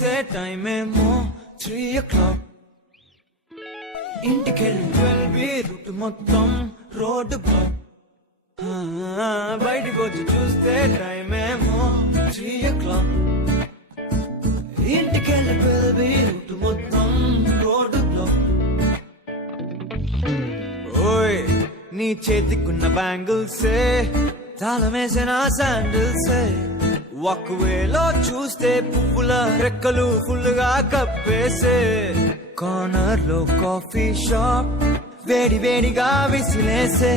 చూస్తే టైం ఏమో 3 o'clock. ఇంటికెళ్ళి 12 రూట్ మొత్తం రోడ్డు బ్లాక్. బయటికి వచ్చి చూస్తే టైం ఏమో 3 o'clock. ఇంటికెళ్ళి 12 రూట్ మొత్తం రోడ్డు బ్లాక్. ఓయ్ నీ చేతికున్న బ్యాంగిల్సే తాళమేసిన శాండిల్సే ఒకవేలో చూస్తే పువ్వుల రెక్కలు ఫుల్గా కప్పేసే కార్నర్ లో కాఫీ షాప్ వేడి వేడిగా విసిలేసే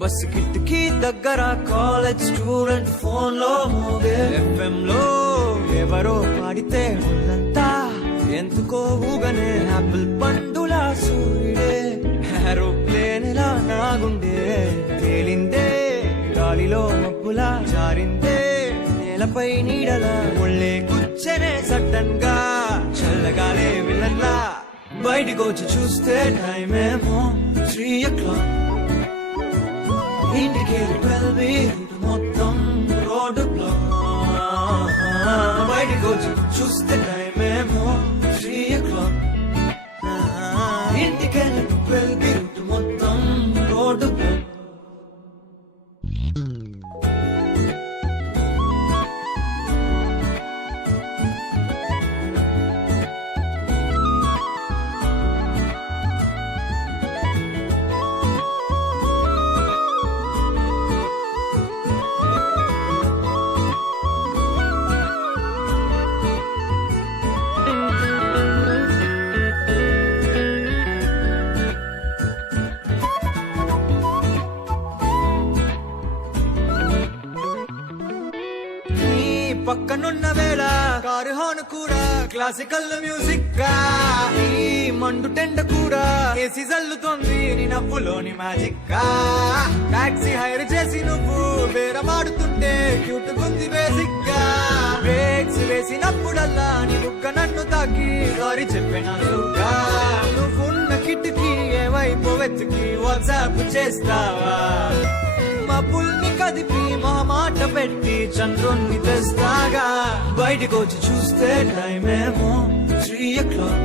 బస్ కిటికీ దగ్గర కాలేజ్ స్టూడెంట్ ఫోన్ లో మోగే FM లో ఎవరో పాడితే ఒళ్ళంతా ఎందుకో ఊగనే యాపిల్ పండులా సూర్యుడే ఏరోప్లేన్ లా నాగుండే తేలిందే గాలిలో మబ్బులా జారిందే నేలపై నీడలా ఒళ్ళే కూర్చనే సడన్ గా చల్లగాలే విలన్లా బయటికి వచ్చి చూస్తే టైం ఏమో 3 o'clock. ఇంటికి 12 రూట్ మొత్తం రోడ్డు బ్లాక్. బయటికి వచ్చి చూస్తే టైం ఏమో 3 o'clock. ఇంటికి 12 రూట్ మొత్తం రోడ్డు బ్లాక్. పక్కనున్న వేళ కారు హార్న్ కూడా క్లాసికల్ మ్యూజిక్ గా ఈ మండు టెండ కూడా ఏసీ జల్లుతోంది నీ నవ్వులోని మ్యాజిక్ గా టాక్సీ హైర్ చేసి నువ్వు బేరమాడుతుంటే క్యూట్ గుంది బేసిక్ గా బ్రేక్స్ వేసినప్పుడల్లా నీ బుక్క నన్ను తాకి సారీ చెప్పినందుగా నువ్వున్న కిటికీ ఏవైపు వెతికి వాట్సాప్ చేస్తావా మా పుల్ని కదిపి మా మాట పెట్టి చంద్రుణ్ణి తెస్తాగా బయటకు వచ్చి చూస్తే టైం ఏమో 3 o'clock.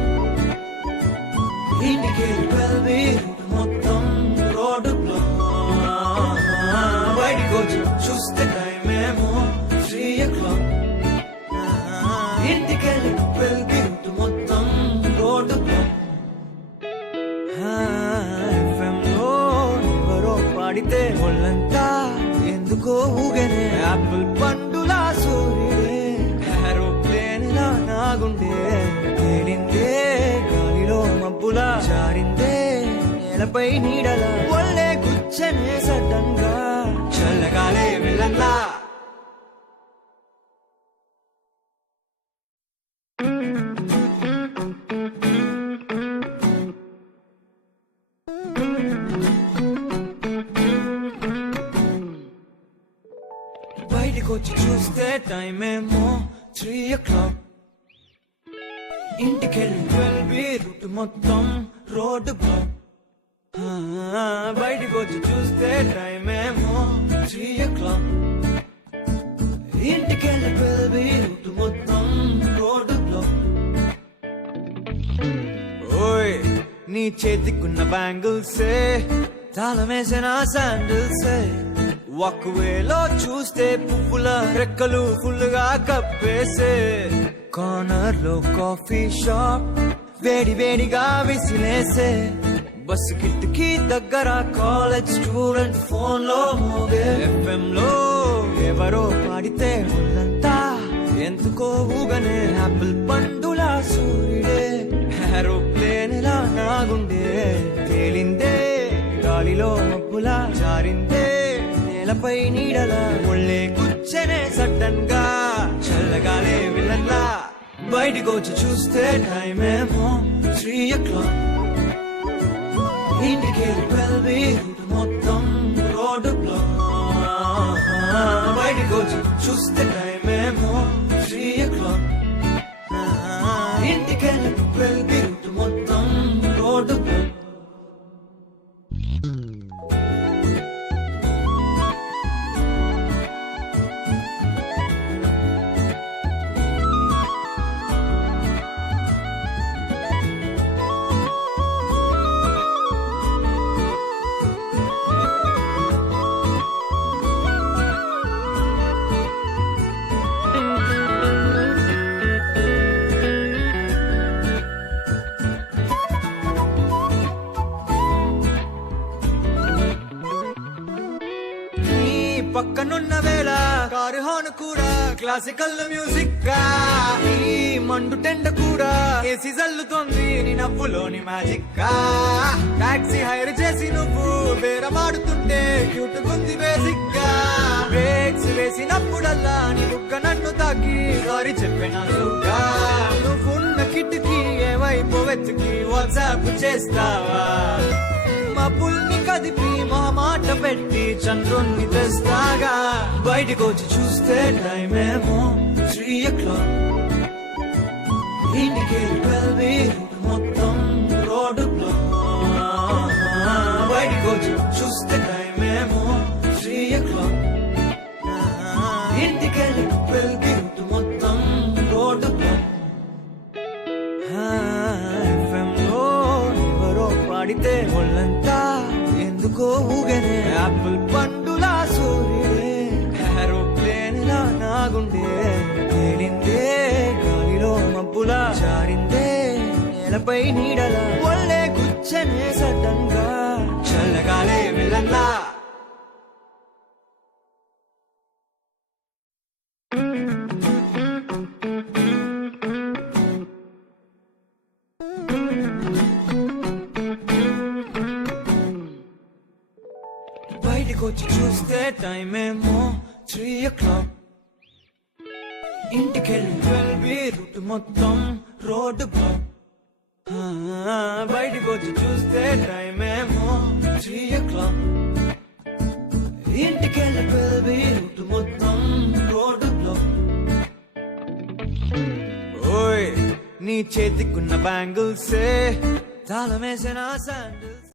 ఇంటికి 12 రూట్ మొత్తం రోడ్డు బ్లాక్. బయటకు వచ్చి చూస్తే టైం ఏమో 3 o'clock. ఇంటికి 12 రూట్ మొత్తం రోడ్డు బ్లాక్. FM లో ఎవరో పాడితే ఒళ్ళంతా ఎందుకో ఊగనే యాపిల్ పండులా సూర్యుడే ఏరోప్లేన్ లా నాగుండే తేలిందే గాలిలో మబ్బులా జారిందే నేలపై నీడలా ఒళ్ళే గుచ్చనే సడన్ గా చల్లగాలే విలన్లా బయటకొచ్చి చూస్తే టైం ఏమో 3 o'clock. ఇంటికెళ్ళి 12 రూట్ మొత్తం రోడ్డు బ్లాక్. బయటకొచ్చి చూస్తే టైం ఏమో 3 o'clock. ఇంటికెళ్ళి 12 రూట్ మొత్తం రోడ్డు బ్లాక్. ఓయ్ నీ చేతికున్న బ్యాంగిల్సే తాళమేసిన శాండిల్సే ఒకవేలో చూస్తే పువ్వుల రెక్కలు ఫుల్గా కప్పేసే కార్నర్ లో కాఫీ షాప్ వేడి వేడిగా విసిలేసే బస్ కిటికీ దగ్గర కాలేజ్ స్టూడెంట్ ఫోన్ లో మోగే FM లో ఎవరో పాడితే ఒళ్ళంతా ఎందుకో ఊగనే యాపిల్ పండులా సూర్యుడే ఏరోప్లేన్ లా నాగుండే తేలిందే గాలిలో మబ్బులా జారిందే నేలపై నీడలా ఒళ్ళే కూర్చనే సడన్ గా చల్లగాలే విలన్లా బయటికి వచ్చి చూస్తే టైం ఏమో 3 o'clock. ఇంటికి 12 రూట్ మొత్తం రోడ్డు బ్లాక్. బయటికి వచ్చి చూస్తే టైం ఏమో 3 o'clock. ఇంటికి 12 రూట్ మొత్తం రోడ్డు బ్లాక్. పక్కనున్న వేళ కారు హార్న్ కూడా క్లాసికల్ మ్యూజిక్ గా ఈ మండు టెండ కూడా ఏసీ జల్లుతోంది నీ నవ్వులోని మ్యాజిక్ గా టాక్సీ హైర్ చేసి నువ్వు బేరమాడుతుంటే క్యూట్ గుంది బేసిక్ గా బ్రేక్స్ వేసినప్పుడల్లా నీ బుగ్గ నన్ను తాకి సారీ చెప్పిన నువ్వున్న కిట్టుకి ఏవైపు వెతికి వాట్సాప్ చేస్తావా మబ్బుల్ని కదిపి మా మాట పెట్టి చంద్రుణ్ణి తెస్తాగా బయటకు వచ్చి చూస్తే టైం ఏమో 3 o'clock ఇంటికెళ్ళి వెళ్ళి మొత్తం రోడ్డు బ్లాక్ బయటకు వచ్చి చూస్తే టైం ఏమో 3 o'clock ఇంటికెళ్ళి వెళ్ళి మొత్తం రోడ్డు బ్లాక్ ఎఫ్ఎంలో ఎవరో పాడితే ఒళ్ళంతా ఎందుకో ఊగనే యాపిల్ పండులా సూర్యుడే ఏరోప్లేన్ లా నాగుండే తేలిందే గాలిలో మబ్బులా జారిందే నేలపై నీడలా ఒళ్ళే గుచ్చనే సడన్ గా చల్లగాలే విలన్లా బయటకు వచ్చి చూస్తే టైం ఏమో 3 o'clock ఇంటికెళ్ళి 12 రూట్ మొత్తం రోడ్డు బ్లాక్ బయటకు వచ్చి చూస్తే టైం ఏమో 3 o'clock ఇంటికెళ్ళి 12 రూట్ మొత్తం రోడ్డు బ్లాక్ ఓయ్ నీ చేతికున్న బ్యాంగిల్సే తాళమేసిన శాండిల్స్